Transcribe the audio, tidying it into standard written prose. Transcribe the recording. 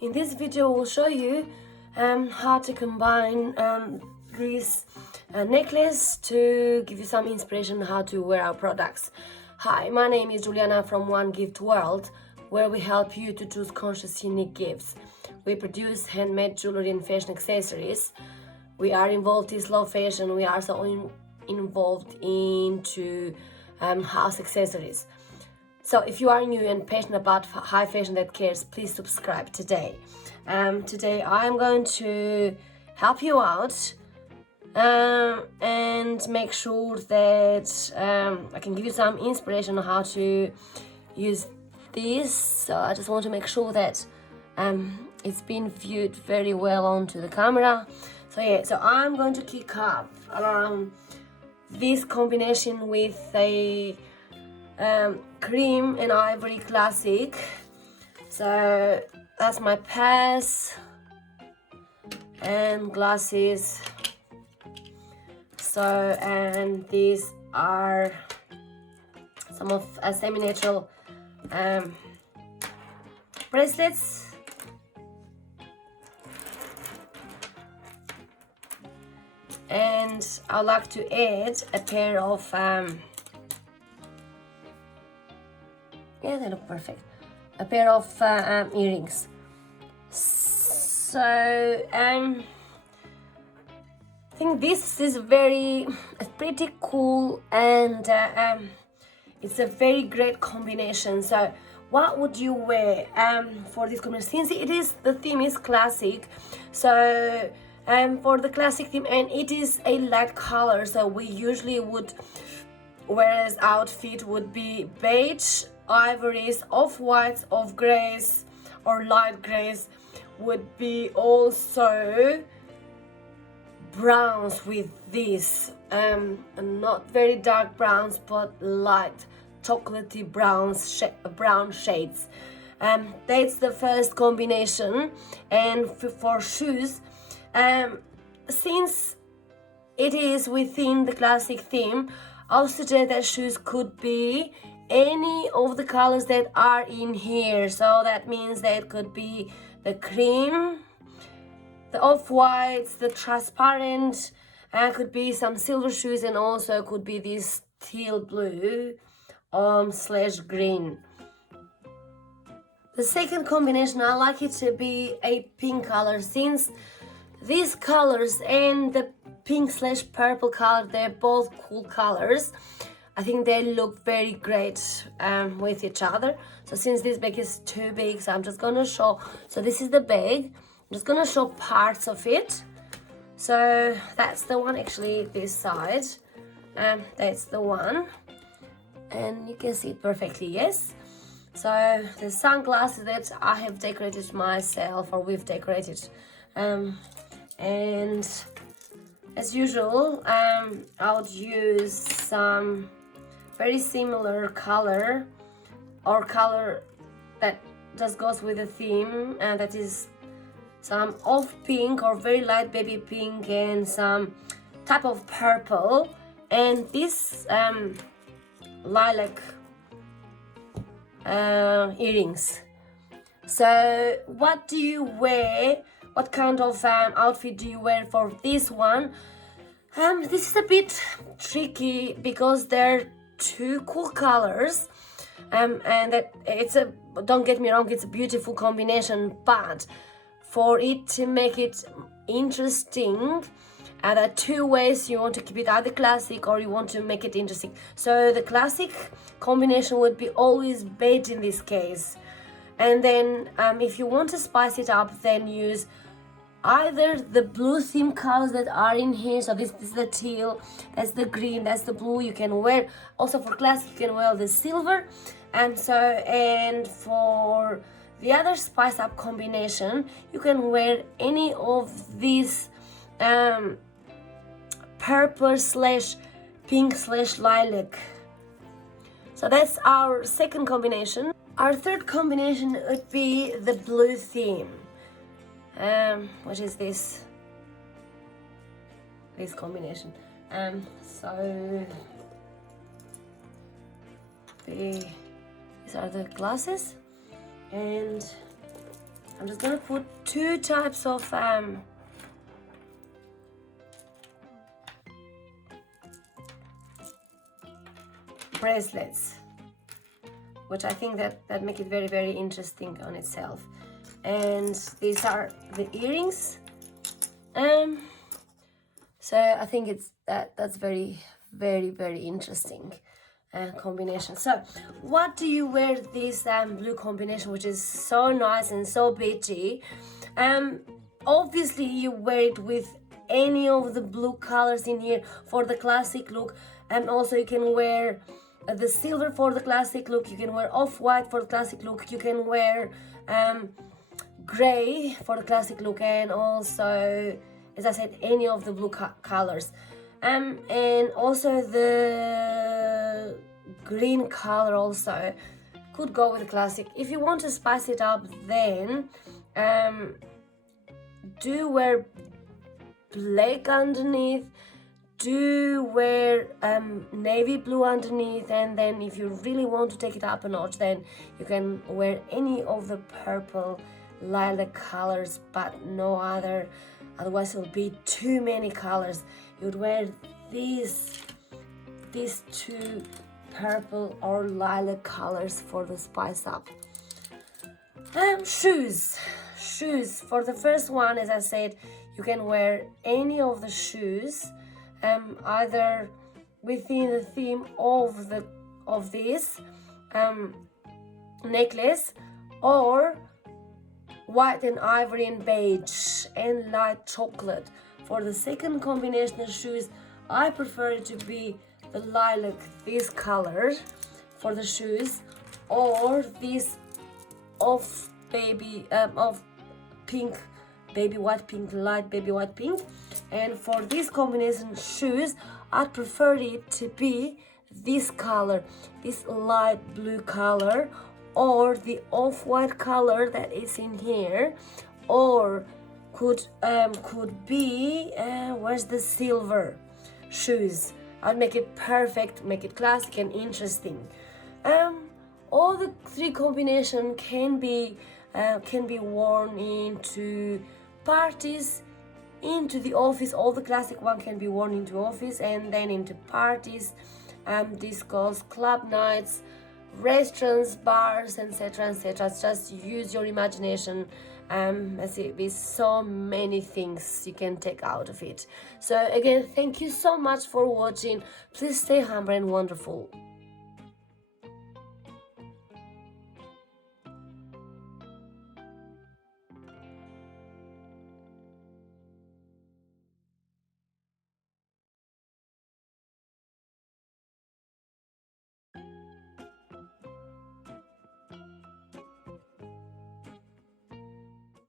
In this video, we'll show you how to combine this necklace to give you some inspiration how to wear our products. Hi, my name is Juliana from One Gift World, where we help you to choose conscious, unique gifts. We produce handmade jewelry and fashion accessories. We are involved in slow fashion. We are also involved into house accessories. So if you are new and passionate about high fashion that cares, please subscribe today. Today I'm going to help you out and make sure that I can give you some inspiration on how to use this. So I just want to make sure that it's been viewed very well onto the camera. So I'm going to kick off this combination with a cream and ivory classic. So that's my pads and glasses. So, and these are some of semi-natural bracelets. And I'd like to add a pair of yeah, they look perfect. A pair of earrings. So I think this is pretty cool, and it's a very great combination. So what would you wear for this combination? Since the theme is classic, so for the classic theme, and it is a light color, so we usually would, whereas outfit would be beige, ivories, off-whites, off-grays, or light grays would be also browns with this, not very dark browns, but light chocolatey brown shades. That's the first combination. And for shoes, since it is within the classic theme, I'll suggest that shoes could be any of the colors that are in here. So that means that it could be the cream, the off-whites, the transparent, could be some silver shoes, and also could be this teal blue slash green. The second combination, I like it to be a pink color, since these colors and the pink slash purple color, they're both cool colors. I think they look very great with each other. So since this bag is too big, so I'm just gonna show. So this is the bag. I'm just gonna show parts of it. So that's the one, actually this side. That's the one, and you can see it perfectly. Yes. So the sunglasses that I have decorated myself, or we've decorated, and as usual, I would use some very similar color, or color that just goes with the theme, and that is some off pink or very light baby pink, and some type of purple, and this lilac earrings. So what do you wear? What kind of outfit do you wear for this one? This is a bit tricky because they're two cool colors, and that don't get me wrong, it's a beautiful combination, but for it to make it interesting, there are two ways. You want to keep it either classic, or you want to make it interesting. So the classic combination would be always beige in this case, and then if you want to spice it up, then use either the blue theme colors that are in here. So this is the teal, that's the green, that's the blue. You can wear also for classic, you can wear the silver, and for the other spice up combination, you can wear any of these purple slash pink slash lilac. So that's our second combination. Our third combination would be the blue theme. What is this combination? So these are the glasses, and I'm just gonna put two types of bracelets, which I think that make it very, very interesting on itself. And these are the earrings. So I think that's very, very, very interesting combination. So what do you wear this blue combination, which is so nice and so beigey? Obviously you wear it with any of the blue colors in here for the classic look, and also you can wear the silver for the classic look, you can wear off-white for the classic look, you can wear gray for the classic look, and also, as I said, any of the blue colors. And also the green color also could go with the classic. If you want to spice it up, then do wear black underneath, do wear navy blue underneath, and then if you really want to take it up a notch, then you can wear any of the purple lilac colors, but no other, otherwise it will be too many colors. You'd wear these two purple or lilac colors for the spice up. Shoes. For the first one, as I said, you can wear any of the shoes, either within the theme of this necklace, or white and ivory and beige and light chocolate. For the second combination of shoes, I prefer it to be the lilac, this color for the shoes, or this of pink, baby white pink, light baby white pink. And for this combination shoes, I prefer it to be this color, this light blue color, or the off-white color that is in here, or could be where's the silver shoes. I'd make it perfect, make it classic and interesting. All the three combination can be worn into parties, into the office. All the classic one can be worn into office and then into parties, discos, club nights, restaurants, bars, etc., etc. Just use your imagination. With so many things you can take out of it. So again, thank you so much for watching. Please stay humble and wonderful.